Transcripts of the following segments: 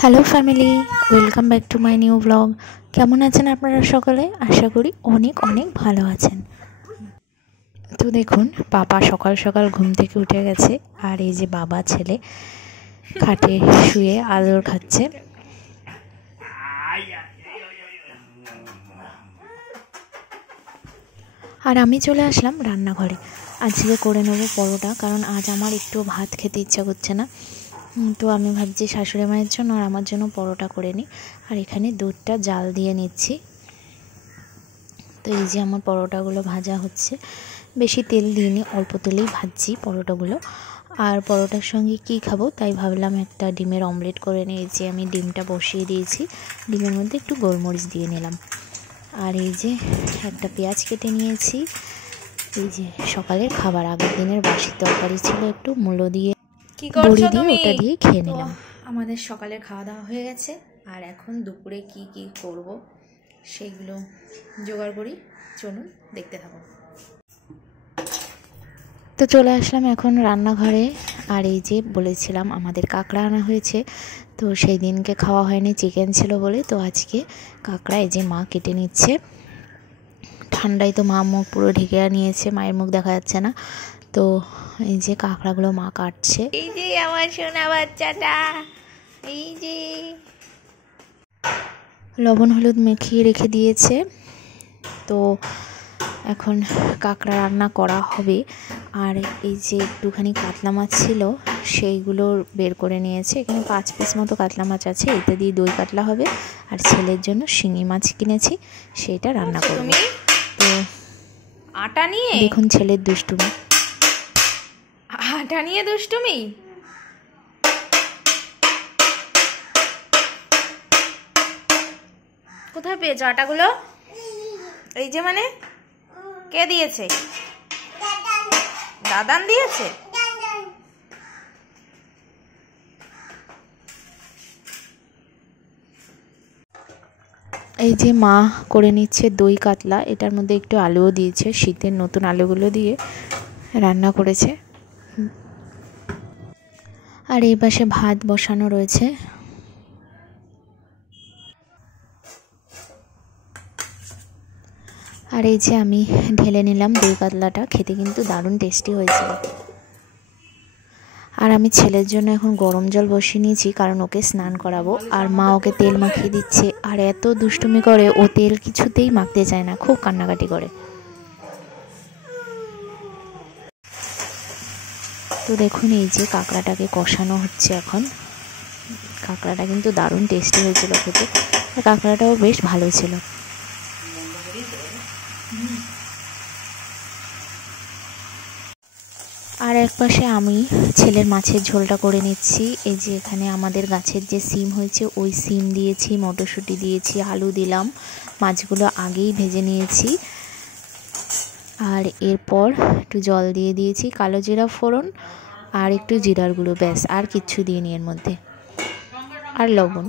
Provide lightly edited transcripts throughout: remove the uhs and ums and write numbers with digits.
Hello family, welcome back to my new blog. কেমন আছেন আপনারা সকলে? আশা করি অনেক অনেক ভালো আছেন। তো দেখুন, পাপা সকাল সকাল ঘুম থেকে উঠে গেছে, আর এই যে বাবা ছেলে খাটে শুয়ে আদর খাচ্ছে। আর আমি চলে আসলাম রান্নাঘরে। আজকে করে নেব পরোটা, কারণ আজ আমার একটু ভাত খেতে ইচ্ছা করছে না। তো আমি ভাবছি শাশুড়ি মায়ের জন্য আর আমার জন্য পরোটা করে নিই। আর এখানে দুধটা জাল দিয়ে নিচ্ছি। তো এই যে আমার পরোটাগুলো ভাজা হচ্ছে, বেশি তেল দিইনি, অল্প তেলেই ভাজছি পরোটাগুলো। আর পরোটার সঙ্গে কি খাবো তাই ভাবলাম একটা ডিমের অমলেট করে নিয়েছি। আমি ডিমটা বসিয়ে দিয়েছি, ডিমের মধ্যে একটু গোলমরিচ দিয়ে নিলাম। আর এই যে একটা পেঁয়াজ কেটে নিয়েছি। এই যে সকালের খাবার, আগের দিনের বাসি তরকারি ছিল, একটু মূলো দিয়ে বড়ি দিয়ে ওটা দিয়ে খেয়ে নিলাম। আমাদের সকালের খাওয়া দাওয়া হয়ে গেছে, আর এখন দুপুরে কি কি করব সেগুলো জোগাড় করি। চলুন দেখতে থাকুন। তো চলে আসলাম এখন রান্নাঘরে। আর এই যে বলেছিলাম আমাদের কাঁকড়া আনা হয়েছে, তো সেই দিনকে খাওয়া হয়নি, চিকেন ছিল বলে। তো আজকে কাঁকড়া এই যে মা কেটে নিচ্ছে। ঠান্ডায় তো মা মুখ পুরো ঢেকে নিয়েছে, মায়ের মুখ দেখা যাচ্ছে না। তো এই যে কাঁকড়াগুলো মা কাটছে। এই যে আমার সোনা বাচ্চাটা, এই যে লবণ হলুদ মেখিয়ে রেখে দিয়েছে। তো এখন কাঁকড়া রান্না করা হবে। আর এই যে একটুখানি কাতলা মাছ ছিল, সেইগুলো বের করে নিয়েছে। এখানে 5 পিস মতো কাতলা মাছ আছে, এটা দিয়ে দই কাতলা হবে। আর ছেলের জন্য শিঙি মাছ কিনেছি, সেটা রান্না করব। তো আটা নিয়ে দেখুন ছেলের দুষ্টুমি, আটা নিয়ে দুষ্টুমি। কোথায় পেয়েছো আটাগুলো? এই যে মানে কে দিয়েছে? দাদান দিয়েছে। এই যে মা করে নিচ্ছে দই কাতলা, এটার মধ্যে একটু আলুও দিয়েছে, শীতের নতুন আলুগুলো দিয়ে রান্না করেছে। আর এই পাশে ভাত বসানো রয়েছে। আর এই যে আমি ঢেলে নিলাম দই কাতলাটা, খেতে কিন্তু দারুণ টেস্টি হয়েছিল। আর আমি ছেলের জন্য এখন গরম জল বসিয়ে নিয়েছি, কারণ ওকে স্নান করাবো। আর মা ওকে তেল মাখিয়ে দিচ্ছে, আর এত দুষ্টুমি করে, ও তেল কিছুতেই মাখতে চায় না, খুব কান্নাকাটি করে। তো দেখুন এই যে কাঁকড়াটাকে কষানো হচ্ছে এখন। কাঁকড়াটা কিন্তু দারুণ টেস্টি হয়েছিল খেতে, আর কাঁকড়াটাও বেশ ভালো ছিল। আর এক পাশে আমি ছেলের মাছের ঝোলটা করে নিচ্ছি। এই যে এখানে আমাদের গাছের যে সিম হয়েছে, ওই সিম দিয়েছি, মটরশুঁটি দিয়েছি, আলু দিলাম, মাছগুলো আগেই ভেজে নিয়েছি। আর এরপর একটু জল দিয়ে দিয়েছি, কালো জিরা ফোড়ন আর একটু জিরার গুঁড়ো, ব্যাস, আর কিচ্ছু দিইনি এর মধ্যে, আর লবণ,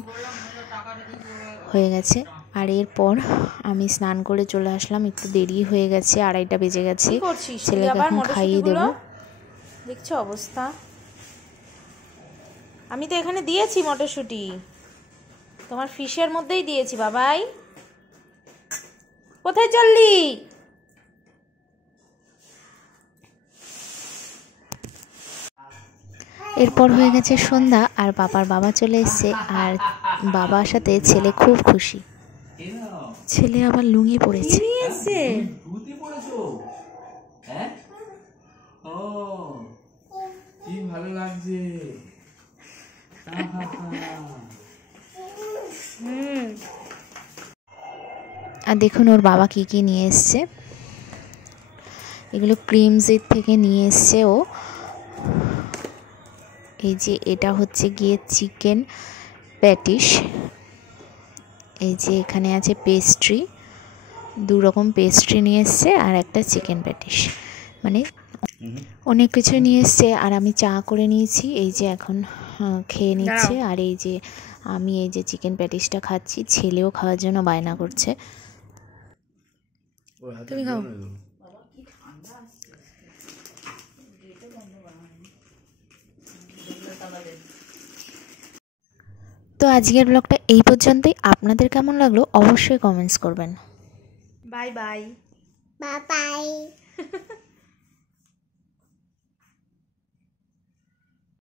হয়ে গেছে। আর এরপর আমি স্নান করে চলে আসলাম, একটু দেরি হয়ে গেছে, 2:30টা বেজে গেছে। ছেলেকে এখন খাইয়ে দেবো। দেখছো অবস্থা? আমি তো এখানে দিয়েছি মটরশুঁটি, তোমার ফিশের মধ্যেই দিয়েছি। বাবাই কোথায় চললি? এরপর হয়ে গেছে সন্ধ্যা, আর পাপার বাবা চলে এসছে। আর বাবার সাথে ছেলে খুব খুশি, ছেলে আবার লুঙ্গি পরেছে। কি ভালো লাগছে। আর দেখুন ওর বাবা কি কি নিয়ে এসছে, এগুলো ক্রিমসের থেকে নিয়ে এসছে ও। এই যে এটা হচ্ছে গিয়ে চিকেন প্যাটিস। এই যে এখানে আছে পেস্ট্রি, 2 রকম পেস্ট্রি নিয়ে এসছে, আর একটা চিকেন প্যাটিস, মানে অনেক কিছু নিয়ে এসছে। আর আমি চা করে নিয়েছি, এই যে এখন খেয়ে নিচ্ছে। আর এই যে আমি এই যে চিকেন প্যাটিসটা খাচ্ছি, ছেলেও খাওয়ার জন্য বায়না করছে। তুমি খাও। তো আজকের ব্লগটা এই পর্যন্তই। আপনাদের কেমন লাগলো অবশ্যই কমেন্টস করবেন। Bye bye. Bye bye.